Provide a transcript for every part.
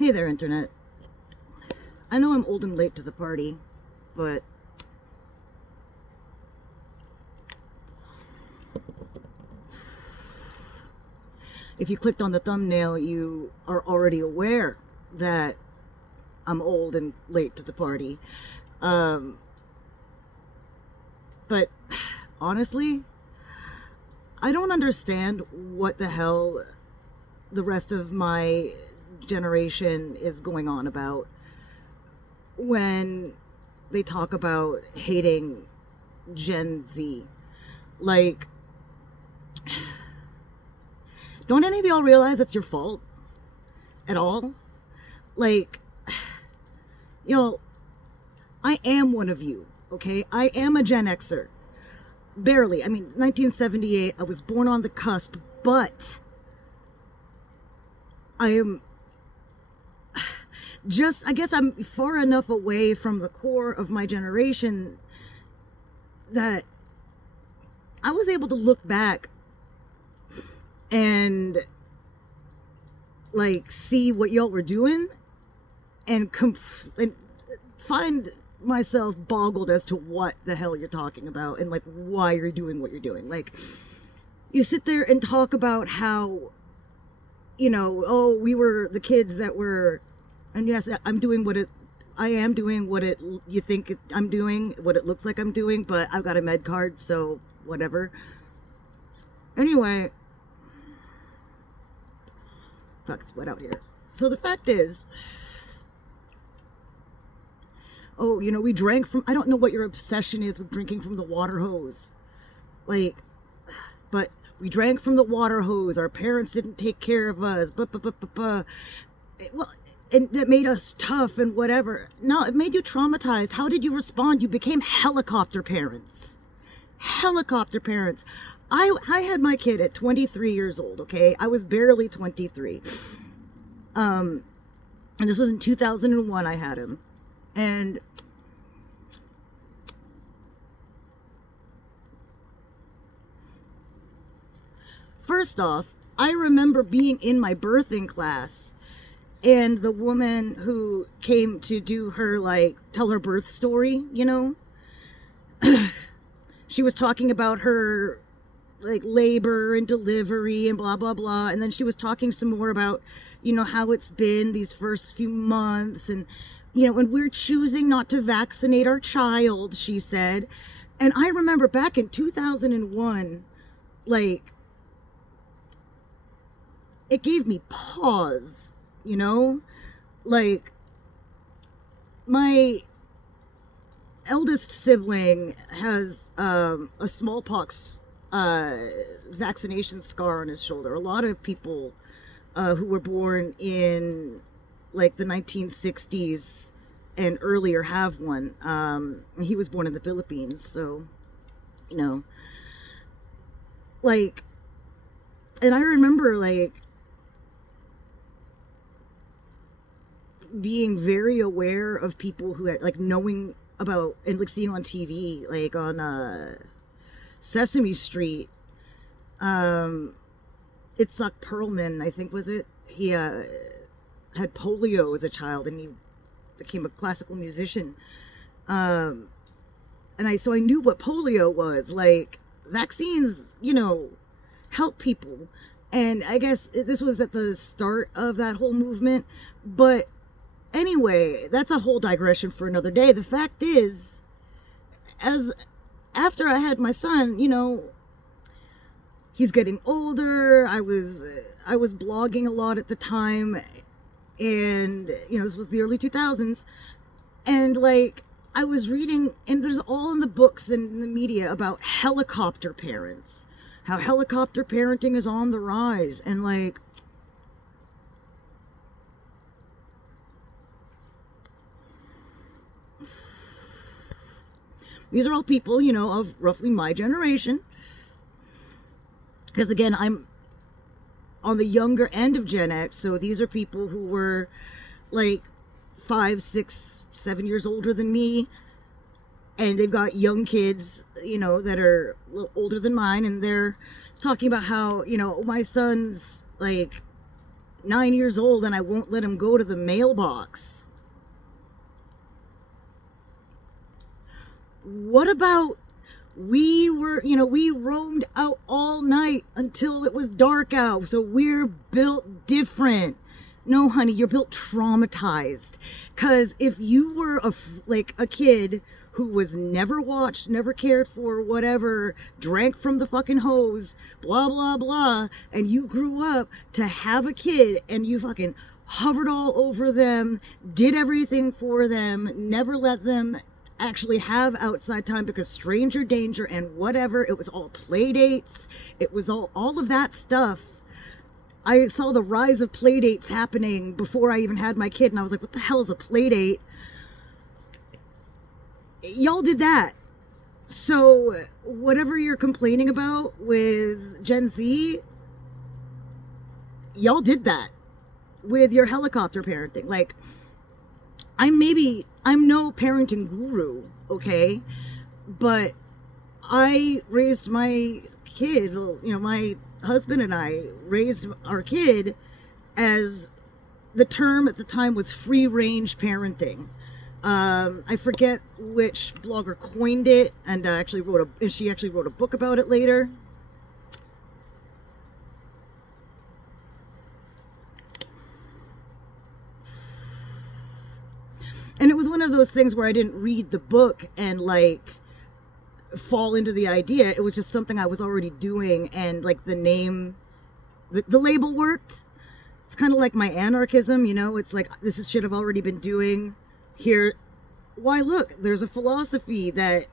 Hey there, Internet. I know I'm old and late to the party, but if you clicked on the thumbnail, you are already aware that I'm old and late to the party. But honestly, I don't understand what the hell the rest of my generation is going on about when they talk about hating Gen Z. Like, don't any of y'all realize it's your fault at all? Like, y'all, I am one of you, okay? I am a Gen Xer. Barely. I mean, 1978, I was born on the cusp, but I am just, I guess I'm far enough away from the core of my generation that I was able to look back and like see what y'all were doing and find myself boggled as to what the hell you're talking about and like why you're doing what you're doing. Like, you sit there and talk about how, you know, oh, we were the kids that were, and yes, I am doing what you think I'm doing, what it looks like I'm doing, but I've got a med card, so whatever. Anyway, fuck, it's wet out here. So the fact is, oh, you know, we drank from, I don't know what your obsession is with drinking from the water hose. Like, but we drank from the water hose. Our parents didn't take care of us. Well, and that made us tough and whatever. No, it made you traumatized. How did you respond? You became helicopter parents. Helicopter parents. I had my kid at 23 years old, okay? I was barely 23. And this was in 2001 I had him. And first off, I remember being in my birthing class and the woman who came to do her, like, tell her birth story, you know, she was talking about her, like, labor and delivery and blah, blah, blah. And then she was talking some more about, you know, how it's been these first few months. And, you know, when we're choosing not to vaccinate our child, she said. And I remember back in 2001, like, it gave me pause, you know? Like, my eldest sibling has a smallpox vaccination scar on his shoulder. A lot of people who were born in like the 1960s and earlier have one. He was born in the Philippines, so, you know, like, and I remember like being very aware of people who had, like, knowing about and like seeing on TV, like on Sesame Street, Itzhak Perlman, I think was it, he had polio as a child and he became a classical musician, and so I knew what polio was. Like, vaccines, you know, help people, and I guess this was at the start of that whole movement. But anyway, that's a whole digression for another day. The fact is, after I had my son, you know, he's getting older. I was blogging a lot at the time, and, you know, this was the early 2000s, and like, I was reading, and there's all in the books and in the media about helicopter parents, how helicopter parenting is on the rise, and like, these are all people, you know, of roughly my generation. Because again, I'm on the younger end of Gen X, so these are people who were like 5, 6, 7 years older than me. And they've got young kids, you know, that are a little older than mine. And they're talking about how, you know, my son's like 9 years old and I won't let him go to the mailbox. What about we roamed out all night until it was dark out, so we're built different. No, honey, you're built traumatized. Because if you were a kid who was never watched, never cared for, whatever, drank from the fucking hose, blah, blah, blah, and you grew up to have a kid and you fucking hovered all over them, did everything for them, never let them actually have outside time because stranger danger and whatever, it was all play dates, it was all of that stuff. I saw the rise of play dates happening before I even had my kid, and I was like, what the hell is a play date? Y'all did that. So whatever you're complaining about with Gen Z, y'all did that with your helicopter parenting. Like, I'm no parenting guru, okay? But I raised my kid, my husband and I raised our kid as the term at the time was free range parenting. I forget which blogger coined it, and she actually wrote a book about it later. And it was one of those things where I didn't read the book and fall into the idea. It was just something I was already doing, and the name, the label worked. It's kind of like my anarchism, it's like, this is shit I've already been doing. Here, why look, there's a philosophy that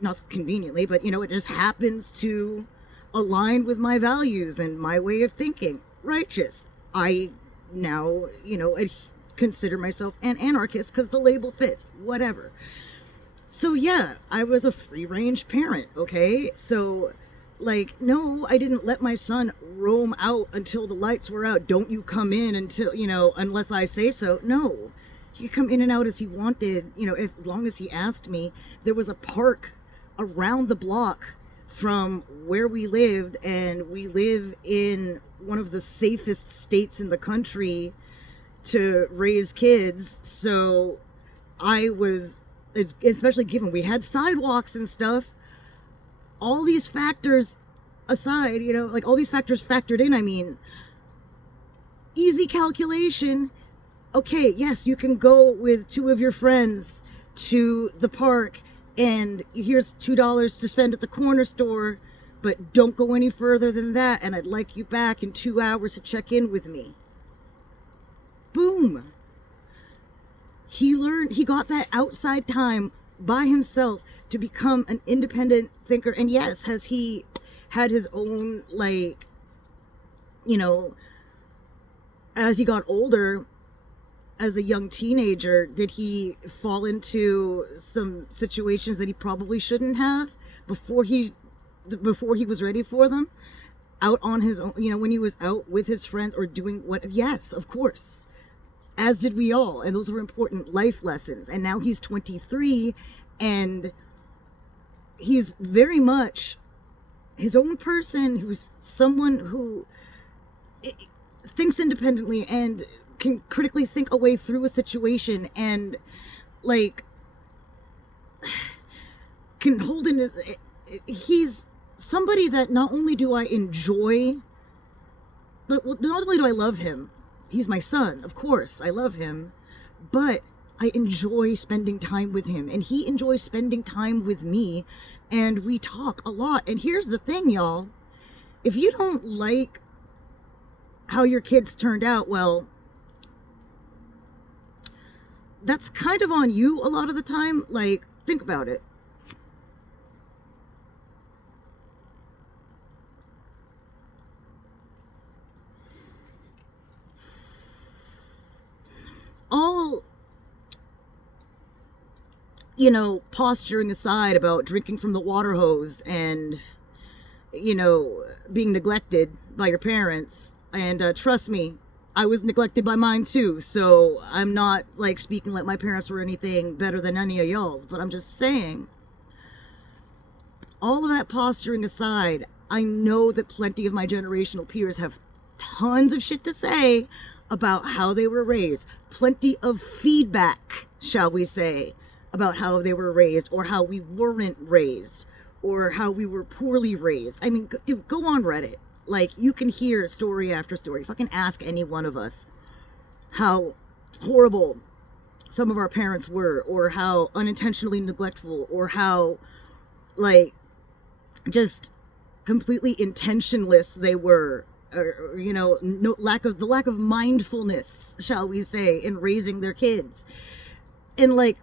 not conveniently, but it just happens to align with my values and my way of thinking. Righteous. I now, consider myself an anarchist because the label fits, whatever. So yeah, I was a free range parent, okay? So no, I didn't let my son roam out until the lights were out. Don't you come in until, unless I say so. No, he could come in and out as he wanted, as long as he asked me. There was a park around the block from where we lived, and we live in one of the safest states in the country to raise kids. So I was, especially given we had sidewalks and stuff, all these factors aside, all these factors factored in, easy calculation. Okay, yes, you can go with 2 of your friends to the park, and here's $2 to spend at the corner store, but don't go any further than that, and I'd like you back in 2 hours to check in with me. Boom. He got that outside time by himself to become an independent thinker. And yes, has he had his own, as he got older, as a young teenager, did he fall into some situations that he probably shouldn't have before he was ready for them? Out on his own, when he was out with his friends or doing what? Yes, of course. As did we all. And those were important life lessons. And now he's 23, and he's very much his own person, who's someone who thinks independently and can critically think a way through a situation, and can hold in his... He's somebody that not only do I enjoy, but not only do I love him, he's my son, of course, I love him, but I enjoy spending time with him, and he enjoys spending time with me, and we talk a lot. And here's the thing, y'all. If you don't like how your kids turned out, well, that's kind of on you a lot of the time. Think about it. All, posturing aside about drinking from the water hose and, being neglected by your parents. And trust me, I was neglected by mine too. So I'm not speaking like my parents were anything better than any of y'all's, but I'm just saying, all of that posturing aside, I know that plenty of my generational peers have tons of shit to say about how they were raised. Plenty of feedback, shall we say, about how they were raised, or how we weren't raised, or how we were poorly raised. I mean, dude, go on Reddit. Like, you can hear story after story. Fucking ask any one of us how horrible some of our parents were, or how unintentionally neglectful, or how, like, just completely intentionless they were, or you know, no lack of mindfulness, shall we say, in raising their kids. And like,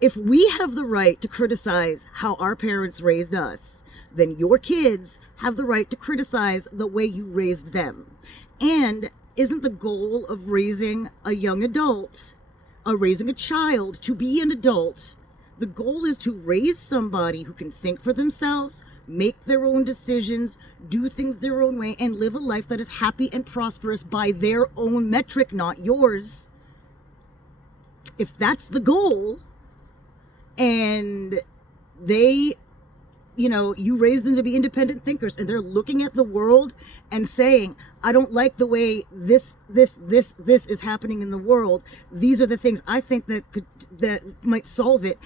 if we have the right to criticize how our parents raised us, then your kids have the right to criticize the way you raised them. And isn't the goal of raising a young adult, raising a child to be an adult, the goal is to raise somebody who can think for themselves, make their own decisions, do things their own way, and live a life that is happy and prosperous by their own metric, not yours. If that's the goal, and they, you know, you raise them to be independent thinkers, and they're looking at the world and saying, I don't like the way this is happening in the world. These are the things I think that might solve it.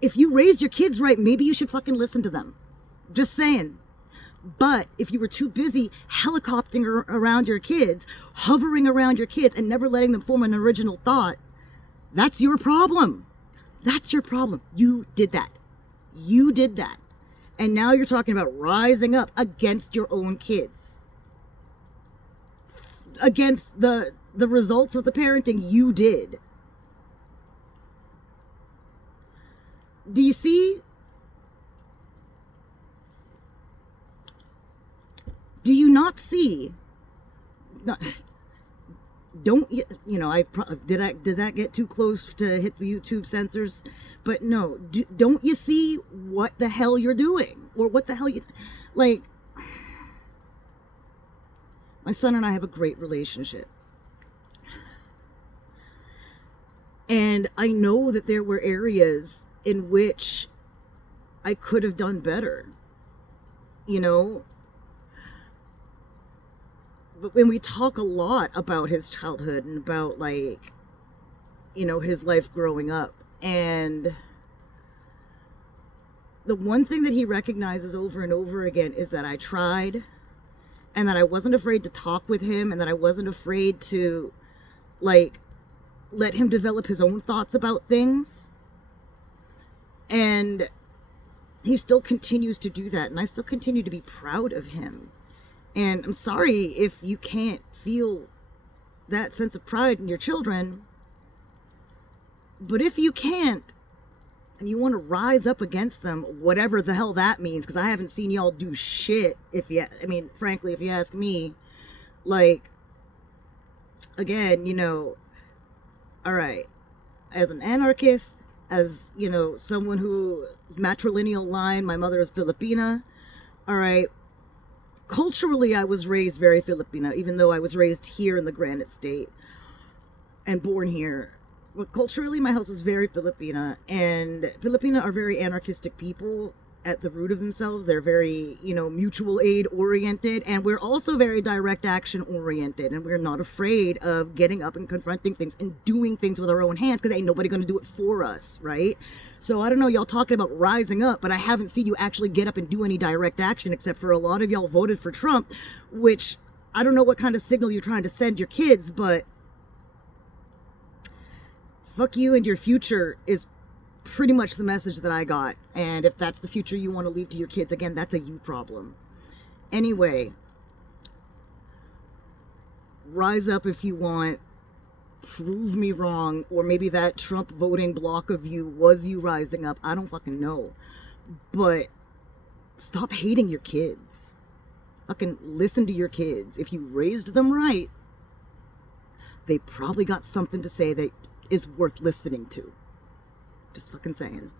If you raised your kids right, maybe you should fucking listen to them. Just saying. But if you were too busy helicoptering around your kids, hovering around your kids, and never letting them form an original thought, that's your problem. That's your problem. You did that. You did that. And now you're talking about rising up against your own kids. Against the results of the parenting you did. Do you see? Do you not see? Don't you know? Did that get too close to hit the YouTube censors? But no, don't you see what the hell you're doing, or what the hell you like? My son and I have a great relationship, and I know that there were areas in which I could have done better, you know. But when we talk a lot about his childhood and about, like, you know, his life growing up, and the one thing that he recognizes over and over again is that I tried, and that I wasn't afraid to talk with him, and that I wasn't afraid to, like, let him develop his own thoughts about things. And he still continues to do that, and I still continue to be proud of him. And I'm sorry if you can't feel that sense of pride in your children, but if you can't, and you want to rise up against them, whatever the hell that means, because I haven't seen y'all do shit, frankly, if you ask me, like, again, you know, all right, as an anarchist, as, you know, someone who is matrilineal line, my mother is Filipina, all right, culturally, I was raised very Filipino, even though I was raised here in the Granite State and born here. But culturally, my house was very Filipina, and Filipina are very anarchistic people at the root of themselves. They're very, you know, mutual aid oriented, and we're also very direct action oriented, and we're not afraid of getting up and confronting things and doing things with our own hands, because ain't nobody going to do it for us, right? So I don't know, y'all talking about rising up, but I haven't seen you actually get up and do any direct action, except for a lot of y'all voted for Trump, which I don't know what kind of signal you're trying to send your kids, but fuck you and your future is pretty much the message that I got. And if that's the future you want to leave to your kids, again, that's a you problem. Anyway, rise up if you want. Prove me wrong, or maybe that Trump voting block of you was you rising up. I don't fucking know. But stop hating your kids. Fucking listen to your kids. If you raised them right, they probably got something to say that is worth listening to. Just fucking saying.